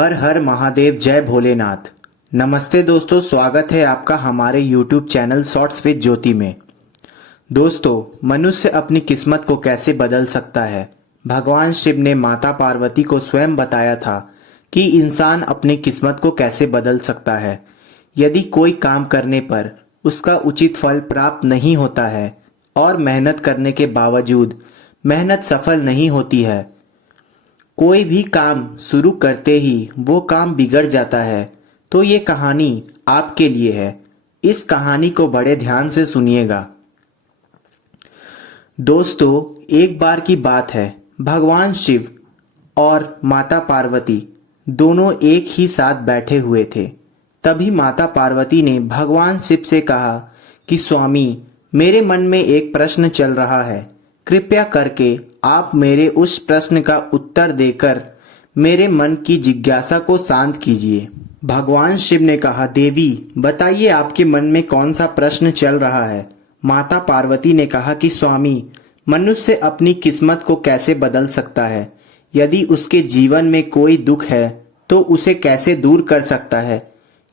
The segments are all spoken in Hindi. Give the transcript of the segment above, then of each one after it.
हर हर महादेव, जय भोलेनाथ। नमस्ते दोस्तों, स्वागत है आपका हमारे YouTube चैनल शॉर्ट्स विद ज्योति में। दोस्तों, मनुष्य अपनी किस्मत को कैसे बदल सकता है? भगवान शिव ने माता पार्वती को स्वयं बताया था कि इंसान अपनी किस्मत को कैसे बदल सकता है। यदि कोई काम करने पर उसका उचित फल प्राप्त नहीं होता है और मेहनत करने के बावजूद मेहनत सफल नहीं होती है, कोई भी काम शुरू करते ही वो काम बिगड़ जाता है, तो ये कहानी आपके लिए है। इस कहानी को बड़े ध्यान से सुनिएगा। दोस्तों, एक बार की बात है, भगवान शिव और माता पार्वती दोनों एक ही साथ बैठे हुए थे। तभी माता पार्वती ने भगवान शिव से कहा कि स्वामी, मेरे मन में एक प्रश्न चल रहा है, कृपया करके आप मेरे उस प्रश्न का उत्तर देकर मेरे मन की जिज्ञासा को शांत कीजिए। भगवान शिव ने कहा, देवी बताइए आपके मन में कौन सा प्रश्न चल रहा है। माता पार्वती ने कहा कि स्वामी, मनुष्य अपनी किस्मत को कैसे बदल सकता है? यदि उसके जीवन में कोई दुख है तो उसे कैसे दूर कर सकता है?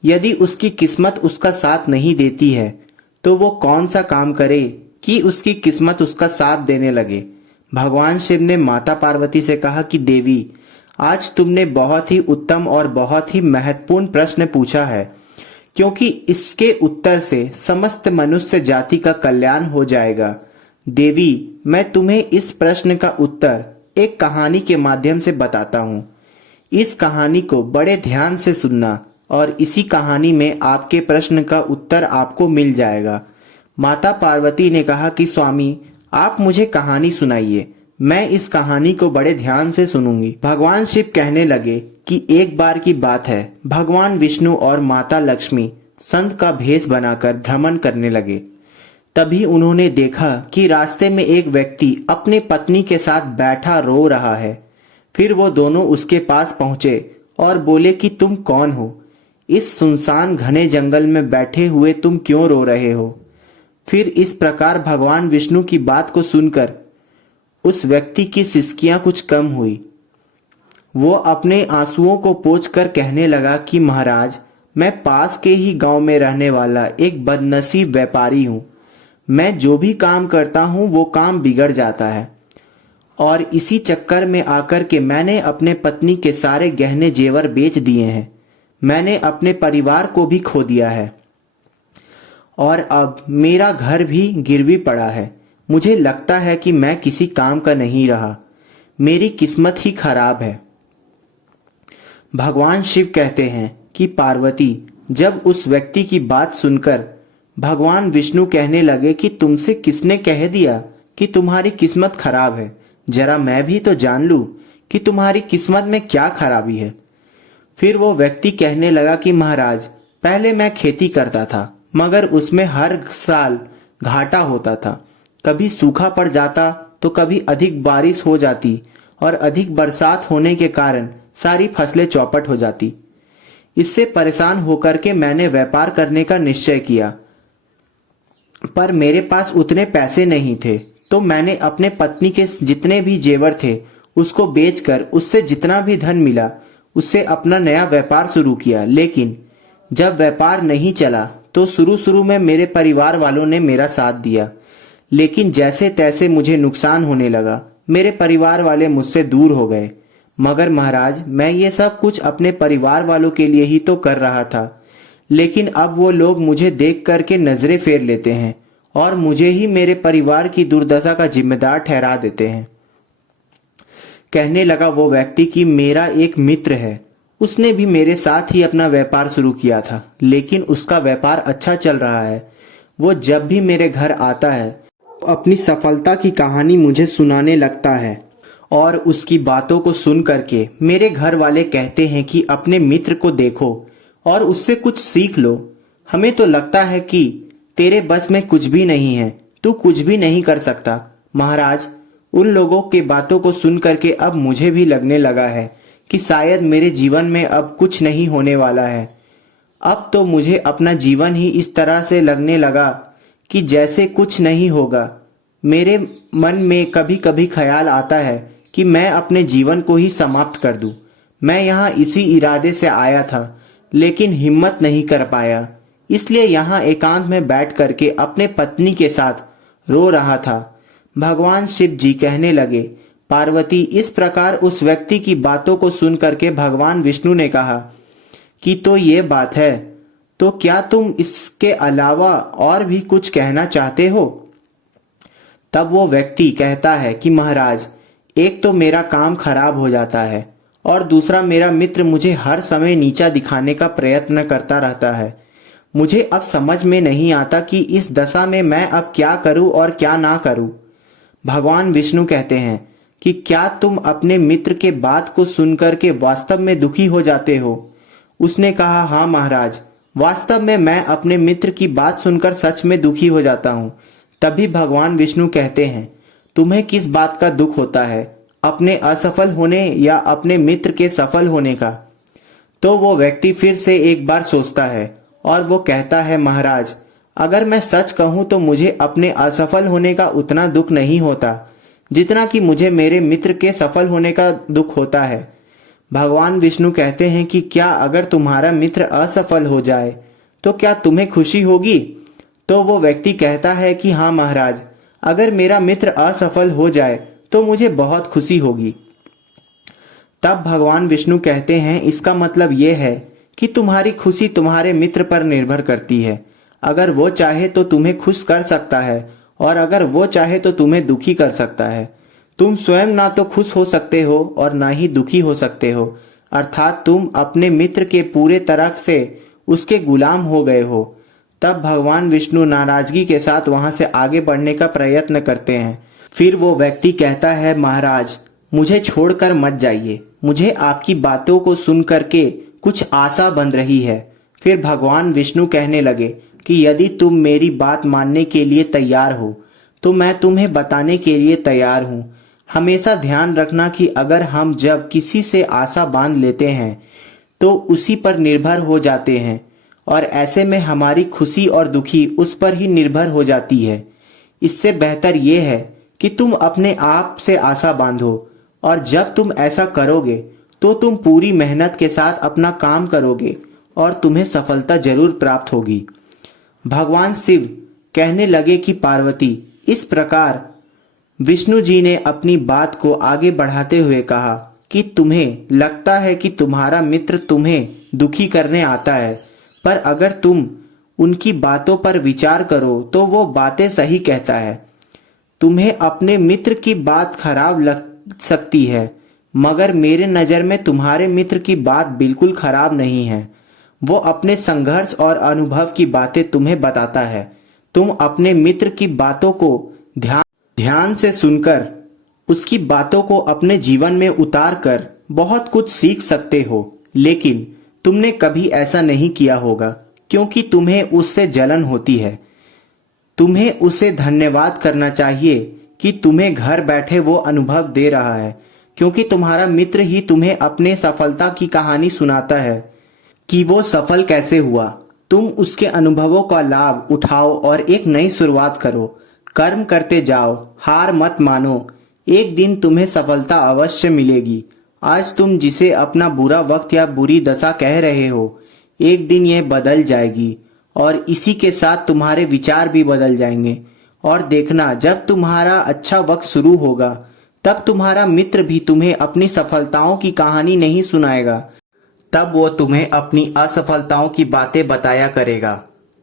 यदि उसकी किस्मत उसका साथ नहीं देती है तो वो कौन सा काम करे कि उसकी किस्मत उसका साथ देने लगे? भगवान शिव ने माता पार्वती से कहा कि देवी, आज तुमने बहुत ही उत्तम और बहुत ही महत्वपूर्ण प्रश्न पूछा है, क्योंकि इसके उत्तर से समस्त मनुष्य जाति का कल्याण हो जाएगा। देवी, मैं तुम्हें इस प्रश्न का उत्तर एक कहानी के माध्यम से बताता हूँ। इस कहानी को बड़े ध्यान से सुनना और इसी कहानी में आपके प्रश्न का उत्तर आपको मिल जाएगा। माता पार्वती ने कहा कि स्वामी, आप मुझे कहानी सुनाइए, मैं इस कहानी को बड़े ध्यान से सुनूंगी। भगवान शिव कहने लगे कि एक बार की बात है, भगवान विष्णु और माता लक्ष्मी संत का भेष बनाकर भ्रमण करने लगे। तभी उन्होंने देखा कि रास्ते में एक व्यक्ति अपनी पत्नी के साथ बैठा रो रहा है। फिर वो दोनों उसके पास पहुंचे और बोले कि तुम कौन हो? इस सुनसान घने जंगल में बैठे हुए तुम क्यों रो रहे हो? फिर इस प्रकार भगवान विष्णु की बात को सुनकर उस व्यक्ति की सिसकियां कुछ कम हुई। वो अपने आंसुओं को पोंछकर कहने लगा कि महाराज, मैं पास के ही गांव में रहने वाला एक बदनसीब व्यापारी हूँ। मैं जो भी काम करता हूँ वो काम बिगड़ जाता है और इसी चक्कर में आकर के मैंने अपने पत्नी के सारे गहने जेवर बेच दिए हैं। मैंने अपने परिवार को भी खो दिया है और अब मेरा घर भी गिरवी पड़ा है। मुझे लगता है कि मैं किसी काम का नहीं रहा, मेरी किस्मत ही खराब है। भगवान शिव कहते हैं कि पार्वती, जब उस व्यक्ति की बात सुनकर भगवान विष्णु कहने लगे कि तुमसे किसने कह दिया कि तुम्हारी किस्मत खराब है? जरा मैं भी तो जान लूं कि तुम्हारी किस्मत में क्या खराबी है। फिर वो व्यक्ति कहने लगा कि महाराज, पहले मैं खेती करता था, मगर उसमें हर साल घाटा होता था। कभी सूखा पड़ जाता तो कभी अधिक बारिश हो जाती और अधिक बरसात होने के कारण सारी फसलें चौपट हो जाती। इससे परेशान होकर के मैंने व्यापार करने का निश्चय किया, पर मेरे पास उतने पैसे नहीं थे, तो मैंने अपने पत्नी के जितने भी जेवर थे उसको बेचकर उससे जितना भी धन मिला उससे अपना नया व्यापार शुरू किया। लेकिन जब व्यापार नहीं चला तो शुरू में मेरे परिवार वालों ने मेरा साथ दिया, लेकिन जैसे तैसे मुझे नुकसान होने लगा। मेरे परिवार वाले मुझसे दूर हो गए। मगर महाराज, मैं ये सब कुछ अपने परिवार वालों के लिए ही तो कर रहा था, लेकिन अब वो लोग मुझे देख करके नजरें फेर लेते हैं और मुझे ही मेरे परिवार की दुर्दशा का जिम्मेदार ठहरा देते हैं। कहने लगा वो व्यक्ति कि मेरा एक मित्र है, उसने भी मेरे साथ ही अपना व्यापार शुरू किया था, लेकिन उसका व्यापार अच्छा चल रहा है। वो जब भी मेरे घर आता है अपनी सफलता की कहानी मुझे सुनाने लगता है और उसकी बातों को सुन करके मेरे घर वाले कहते हैं कि अपने मित्र को देखो और उससे कुछ सीख लो। हमें तो लगता है कि तेरे बस में कुछ भी नहीं है, तू कुछ भी नहीं कर सकता। महाराज, उन लोगों के बातों को सुन करके अब मुझे भी लगने लगा है कि शायद मेरे जीवन में अब कुछ नहीं होने वाला है। अब तो मुझे अपना जीवन ही इस तरह से लगने लगा कि जैसे कुछ नहीं होगा। मेरे मन में कभी कभी ख्याल आता है कि मैं अपने जीवन को ही समाप्त कर दूं। मैं यहाँ इसी इरादे से आया था, लेकिन हिम्मत नहीं कर पाया, इसलिए यहाँ एकांत में बैठ करके अपने पत्नी के साथ रो रहा था। भगवान शिव जी कहने लगे, पार्वती, इस प्रकार उस व्यक्ति की बातों को सुन करके भगवान विष्णु ने कहा कि तो ये बात है, तो क्या तुम इसके अलावा और भी कुछ कहना चाहते हो? तब वो व्यक्ति कहता है कि महाराज, एक तो मेरा काम खराब हो जाता है और दूसरा मेरा मित्र मुझे हर समय नीचा दिखाने का प्रयत्न करता रहता है। मुझे अब समझ में नहीं आता कि इस दशा में मैं अब क्या करूं और क्या ना करूं। भगवान विष्णु कहते हैं कि क्या तुम अपने मित्र के बात को सुनकर के वास्तव में दुखी हो जाते हो? उसने कहा, हाँ महाराज, वास्तव में मैं अपने मित्र की बात सुनकर सच में दुखी हो जाता हूँ। तभी भगवान विष्णु कहते हैं, तुम्हें किस बात का दुख होता है, अपने असफल होने या अपने मित्र के सफल होने का? तो वो व्यक्ति फिर से एक बार सोचता है और वो कहता है, महाराज, अगर मैं सच कहूं तो मुझे अपने असफल होने का उतना दुख नहीं होता जितना कि मुझे मेरे मित्र के सफल होने का दुख होता है। भगवान विष्णु कहते हैं कि क्या अगर तुम्हारा मित्र असफल हो जाए तो क्या तुम्हें खुशी होगी? तो वो व्यक्ति कहता है कि हाँ महाराज, अगर मेरा मित्र असफल हो जाए तो मुझे बहुत खुशी होगी। तब भगवान विष्णु कहते हैं, इसका मतलब ये है कि तुम्हारी खुशी तुम्हारे मित्र पर निर्भर करती है। अगर वो चाहे तो तुम्हें खुश कर सकता है और अगर वो चाहे तो तुम्हें दुखी कर सकता है। तुम स्वयं ना तो खुश हो सकते हो और ना ही दुखी हो सकते हो, अर्थात तुम अपने मित्र के पूरे तरह से उसके गुलाम हो गए हो। तब भगवान विष्णु नाराजगी के साथ वहां से आगे बढ़ने का प्रयत्न करते हैं। फिर वो व्यक्ति कहता है, महाराज, मुझे छोड़कर मत जाइए, मुझे आपकी बातों को सुन करके कुछ आशा बन रही है। फिर भगवान विष्णु कहने लगे कि यदि तुम मेरी बात मानने के लिए तैयार हो तो मैं तुम्हें बताने के लिए तैयार हूँ। हमेशा ध्यान रखना कि अगर हम जब किसी से आशा बांध लेते हैं तो उसी पर निर्भर हो जाते हैं और ऐसे में हमारी खुशी और दुखी उस पर ही निर्भर हो जाती है। इससे बेहतर ये है कि तुम अपने आप से आशा बांधो और जब तुम ऐसा करोगे तो तुम पूरी मेहनत के साथ अपना काम करोगे और तुम्हें सफलता जरूर प्राप्त होगी। भगवान शिव कहने लगे कि पार्वती, इस प्रकार विष्णु जी ने अपनी बात को आगे बढ़ाते हुए कहा कि तुम्हें लगता है कि तुम्हारा मित्र तुम्हें दुखी करने आता है, पर अगर तुम उनकी बातों पर विचार करो तो वो बातें सही कहता है। तुम्हें अपने मित्र की बात खराब लग सकती है, मगर मेरे नज़र में तुम्हारे मित्र की बात बिल्कुल खराब नहीं है। वो अपने संघर्ष और अनुभव की बातें तुम्हें बताता है। तुम अपने मित्र की बातों को ध्यान से सुनकर उसकी बातों को अपने जीवन में उतार कर बहुत कुछ सीख सकते हो, लेकिन तुमने कभी ऐसा नहीं किया होगा क्योंकि तुम्हें उससे जलन होती है। तुम्हें उसे धन्यवाद करना चाहिए कि तुम्हें घर बैठे वो अनुभव दे रहा है, क्योंकि तुम्हारा मित्र ही तुम्हें अपने सफलता की कहानी सुनाता है कि वो सफल कैसे हुआ। तुम उसके अनुभवों का लाभ उठाओ और एक नई शुरुआत करो। कर्म करते जाओ, हार मत मानो, एक दिन तुम्हें सफलता अवश्य मिलेगी। आज तुम जिसे अपना बुरा वक्त या बुरी दशा कह रहे हो, एक दिन यह बदल जाएगी और इसी के साथ तुम्हारे विचार भी बदल जाएंगे। और देखना, जब तुम्हारा अच्छा वक्त शुरू होगा तब तुम्हारा मित्र भी तुम्हें अपनी सफलताओं की कहानी नहीं सुनाएगा, तब वो तुम्हें अपनी असफलताओं की बातें बताया करेगा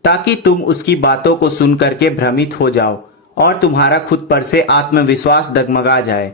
ताकि तुम उसकी बातों को सुन करके भ्रमित हो जाओ और तुम्हारा खुद पर से आत्मविश्वास डगमगा जाए।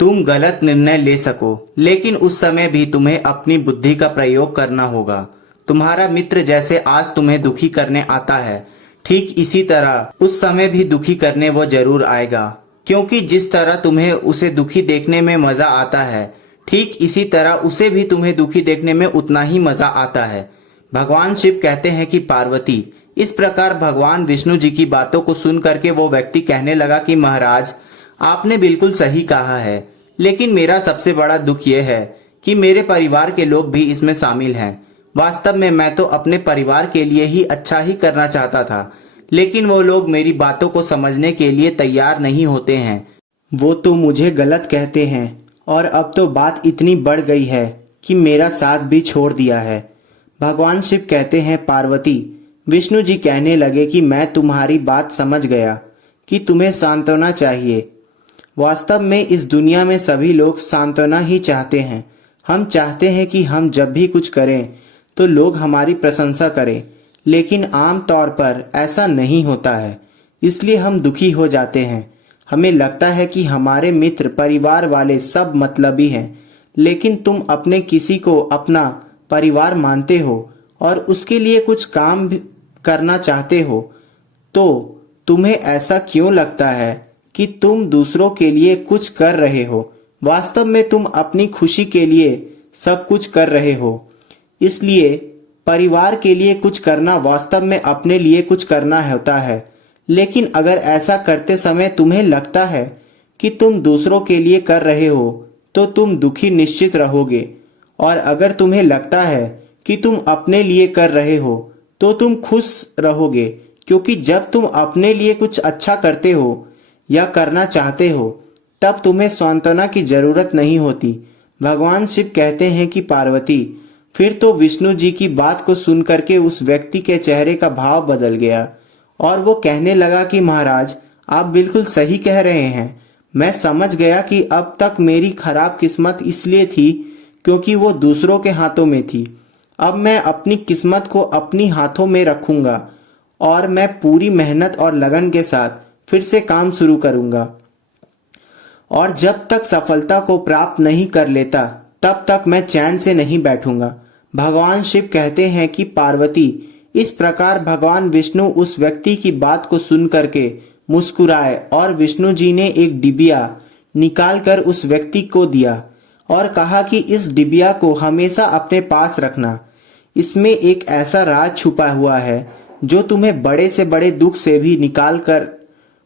तुम गलत निर्णय ले सको, लेकिन उस समय भी तुम्हें अपनी बुद्धि का प्रयोग करना होगा। तुम्हारा मित्र जैसे आज तुम्हें दुखी करने आता है, ठीक इसी तरह उस समय भी दुखी करने वो जरूर आएगा, क्योंकि जिस तरह तुम्हें उसे दुखी देखने में मजा आता है, ठीक इसी तरह उसे भी तुम्हें दुखी देखने में उतना ही मजा आता है। भगवान शिव कहते हैं कि पार्वती, इस प्रकार भगवान विष्णु जी की बातों को सुन करके वो व्यक्ति कहने लगा कि महाराज, आपने बिल्कुल सही कहा है, लेकिन मेरा सबसे बड़ा दुख यह है कि मेरे परिवार के लोग भी इसमें शामिल हैं। वास्तव में मैं तो अपने परिवार के लिए ही अच्छा ही करना चाहता था, लेकिन वो लोग मेरी बातों को समझने के लिए तैयार नहीं होते हैं। वो तो मुझे गलत कहते हैं और अब तो बात इतनी बढ़ गई है कि मेरा साथ भी छोड़ दिया है। भगवान शिव कहते हैं, पार्वती, विष्णु जी कहने लगे कि मैं तुम्हारी बात समझ गया कि तुम्हें सांत्वना चाहिए। वास्तव में इस दुनिया में सभी लोग सांत्वना ही चाहते हैं। हम चाहते हैं कि हम जब भी कुछ करें तो लोग हमारी प्रशंसा करें, लेकिन आम तौर पर ऐसा नहीं होता है, इसलिए हम दुखी हो जाते हैं। हमें लगता है कि हमारे मित्र परिवार वाले सब मतलबी हैं, लेकिन तुम अपने किसी को अपना परिवार मानते हो और उसके लिए कुछ काम भी करना चाहते हो, तो तुम्हें ऐसा क्यों लगता है कि तुम दूसरों के लिए कुछ कर रहे हो? वास्तव में तुम अपनी खुशी के लिए सब कुछ कर रहे हो। इसलिए परिवार के लिए कुछ करना वास्तव में अपने लिए कुछ करना होता है। लेकिन अगर ऐसा करते समय तुम्हें लगता है कि तुम दूसरों के लिए कर रहे हो तो तुम दुखी निश्चित रहोगे, और अगर तुम्हें लगता है कि तुम अपने लिए कर रहे हो तो तुम खुश रहोगे, क्योंकि जब तुम अपने लिए कुछ अच्छा करते हो या करना चाहते हो तब तुम्हें सांत्वना की जरूरत नहीं होती। भगवान शिव कहते हैं कि पार्वती, फिर तो विष्णु जी की बात को सुनकर के उस व्यक्ति के चेहरे का भाव बदल गया और वो कहने लगा कि महाराज, आप बिल्कुल सही कह रहे हैं। मैं समझ गया कि अब तक मेरी खराब किस्मत इसलिए थी क्योंकि वो दूसरों के हाथों में थी। अब मैं अपनी किस्मत को अपनी हाथों में रखूंगा और मैं पूरी मेहनत और लगन के साथ फिर से काम शुरू करूंगा, और जब तक सफलता को प्राप्त नहीं कर लेता तब तक मैं चैन से नहीं बैठूंगा। भगवान शिव कहते हैं कि पार्वती, इस प्रकार भगवान विष्णु उस व्यक्ति की बात को सुन करके मुस्कुराए और विष्णु जी ने एक डिबिया निकाल कर उस व्यक्ति को दिया और कहा कि इस डिबिया को हमेशा अपने पास रखना। इसमें एक ऐसा राज छुपा हुआ है जो तुम्हें बड़े से बड़े दुख से भी निकाल कर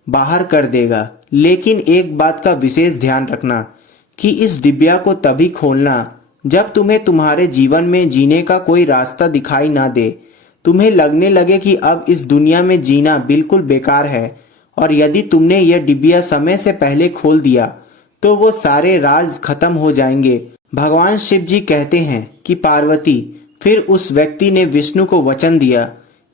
बाहर कर देगा। लेकिन एक बात का विशेष ध्यान रखना कि इस डिबिया को तभी खोलना जब तुम्हें तुम्हारे जीवन में जीने का कोई रास्ता दिखाई ना दे, तुम्हें लगने लगे कि अब इस दुनिया में जीना बिल्कुल बेकार है, और यदि तुमने यह डिबिया समय से पहले खोल दिया तो वो सारे राज खत्म हो जाएंगे। भगवान शिव जी कहते हैं कि पार्वती, फिर उस व्यक्ति ने विष्णु को वचन दिया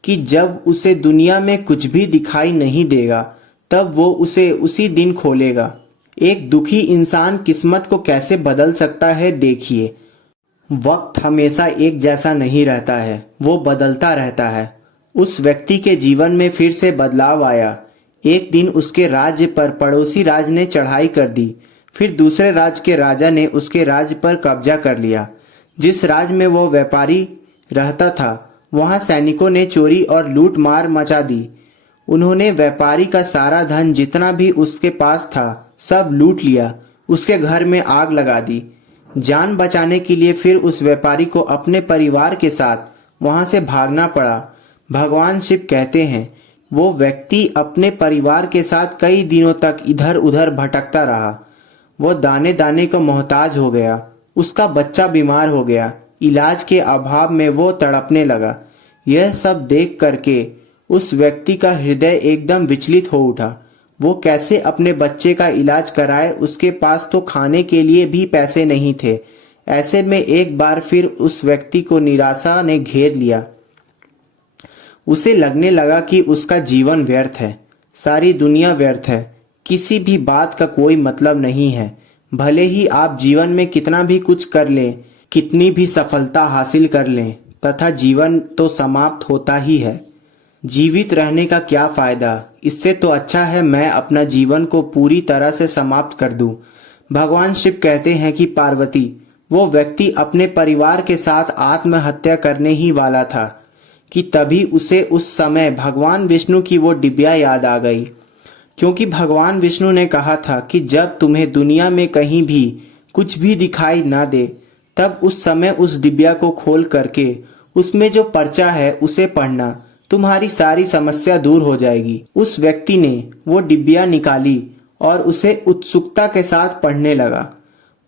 कि जब उसे दुनिया में कुछ भी दिखाई नहीं देगा तब वो उसे उसी दिन खोलेगा। एक दुखी इंसान किस्मत को कैसे बदल सकता है, देखिए। वक्त हमेशा एक जैसा नहीं रहता है, वो बदलता रहता है। उस व्यक्ति के जीवन में फिर से बदलाव आया। एक दिन उसके राज्य पर पड़ोसी राज ने चढ़ाई कर दी। फिर दूसरे राज्य के राजा ने उसके राज्य पर कब्जा कर लिया। जिस राज्य में वो व्यापारी रहता था वहां सैनिकों ने चोरी और लूट मार मचा दी। उन्होंने व्यापारी का सारा धन जितना भी उसके पास था सब लूट लिया, उसके घर में आग लगा दी। जान बचाने के लिए फिर उस व्यापारी को अपने परिवार के साथ वहां से भागना पड़ा। भगवान शिव कहते हैं, वो व्यक्ति अपने परिवार के साथ कई दिनों तक इधर उधर भटकता रहा। वो दाने दाने को मोहताज हो गया। उसका बच्चा बीमार हो गया। इलाज के अभाव में वो तड़पने लगा। यह सब देख करके उस व्यक्ति का हृदय एकदम विचलित हो उठा। वो कैसे अपने बच्चे का इलाज कराए, उसके पास तो खाने के लिए भी पैसे नहीं थे। ऐसे में एक बार फिर उस व्यक्ति को निराशा ने घेर लिया। उसे लगने लगा कि उसका जीवन व्यर्थ है, सारी दुनिया व्यर्थ है, किसी भी बात का कोई मतलब नहीं है। भले ही आप जीवन में कितना भी कुछ कर लें, कितनी भी सफलता हासिल कर लें, तथा जीवन तो समाप्त होता ही है। जीवित रहने का क्या फायदा? इससे तो अच्छा है मैं अपना जीवन को पूरी तरह से समाप्त कर दूं। भगवान शिव कहते हैं कि पार्वती, वो व्यक्ति अपने परिवार के साथ आत्महत्या करने ही वाला था कि तभी उसे उस समय भगवान विष्णु की वो डिबिया याद आ गई। क्योंकि भगवान विष्णु ने कहा था कि जब तुम्हें दुनिया में कहीं भी कुछ भी दिखाई ना दे तब उस समय उस डिबिया को खोल करके उसमें जो पर्चा है उसे पढ़ना, तुम्हारी सारी समस्या दूर हो जाएगी। उस व्यक्ति ने वो डिबिया निकाली और उसे उत्सुकता के साथ पढ़ने लगा।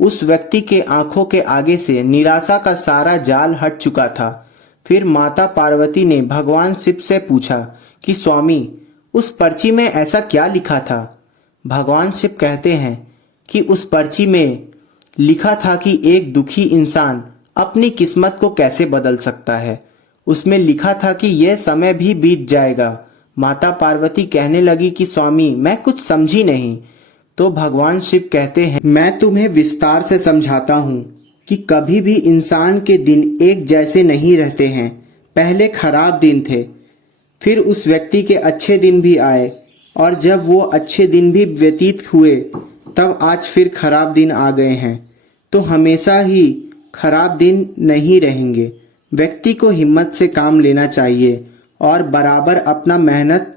उस व्यक्ति के आंखों के आगे से निराशा का सारा जाल हट चुका था। फिर माता पार्वती ने भगवान शिव से पूछा कि स्वामी, उस पर्ची में ऐसा क्या लिखा था? भगवान शिव कहते हैं कि उस पर्ची में लिखा था कि एक दुखी इंसान अपनी किस्मत को कैसे बदल सकता है। उसमें लिखा था कि यह समय भी बीत जाएगा। माता पार्वती कहने लगी कि स्वामी, मैं कुछ समझी नहीं। तो भगवान शिव कहते हैं, मैं तुम्हें विस्तार से समझाता हूँ कि कभी भी इंसान के दिन एक जैसे नहीं रहते हैं। पहले खराब दिन थे, फिर उस व्यक्ति के अच्छे दिन भी आए, और जब वो अच्छे दिन भी व्यतीत हुए तब आज फिर खराब दिन आ गए हैं। तो हमेशा ही खराब दिन नहीं रहेंगे। व्यक्ति को हिम्मत से काम लेना चाहिए और बराबर अपना मेहनत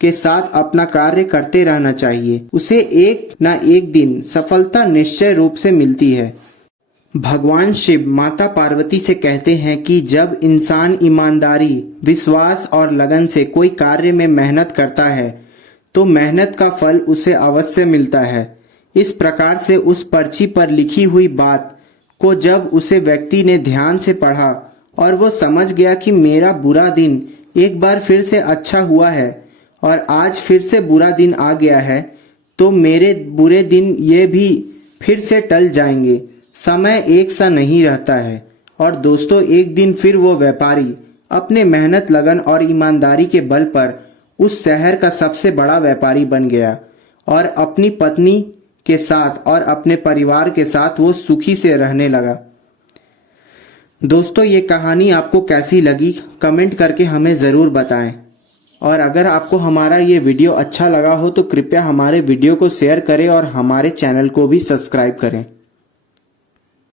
के साथ अपना कार्य करते रहना चाहिए। उसे एक ना एक दिन सफलता निश्चय रूप से मिलती है। भगवान शिव माता पार्वती से कहते हैं कि जब इंसान ईमानदारी, विश्वास और लगन से कोई कार्य में मेहनत करता है तो मेहनत का फल उसे अवश्य मिलता है। इस प्रकार से उस पर्ची पर लिखी हुई बात को जब उसे व्यक्ति ने ध्यान से पढ़ा और वो समझ गया कि मेरा बुरा दिन एक बार फिर से अच्छा हुआ है और आज फिर से बुरा दिन आ गया है, तो मेरे बुरे दिन ये भी फिर से टल जाएंगे। समय एक सा नहीं रहता है। और दोस्तों, एक दिन फिर वो व्यापारी अपने मेहनत, लगन और ईमानदारी के बल पर उस शहर का सबसे बड़ा व्यापारी बन गया और अपनी पत्नी के साथ और अपने परिवार के साथ वो सुखी से रहने लगा। दोस्तों, ये कहानी आपको कैसी लगी कमेंट करके हमें ज़रूर बताएं। और अगर आपको हमारा ये वीडियो अच्छा लगा हो तो कृपया हमारे वीडियो को शेयर करें और हमारे चैनल को भी सब्सक्राइब करें।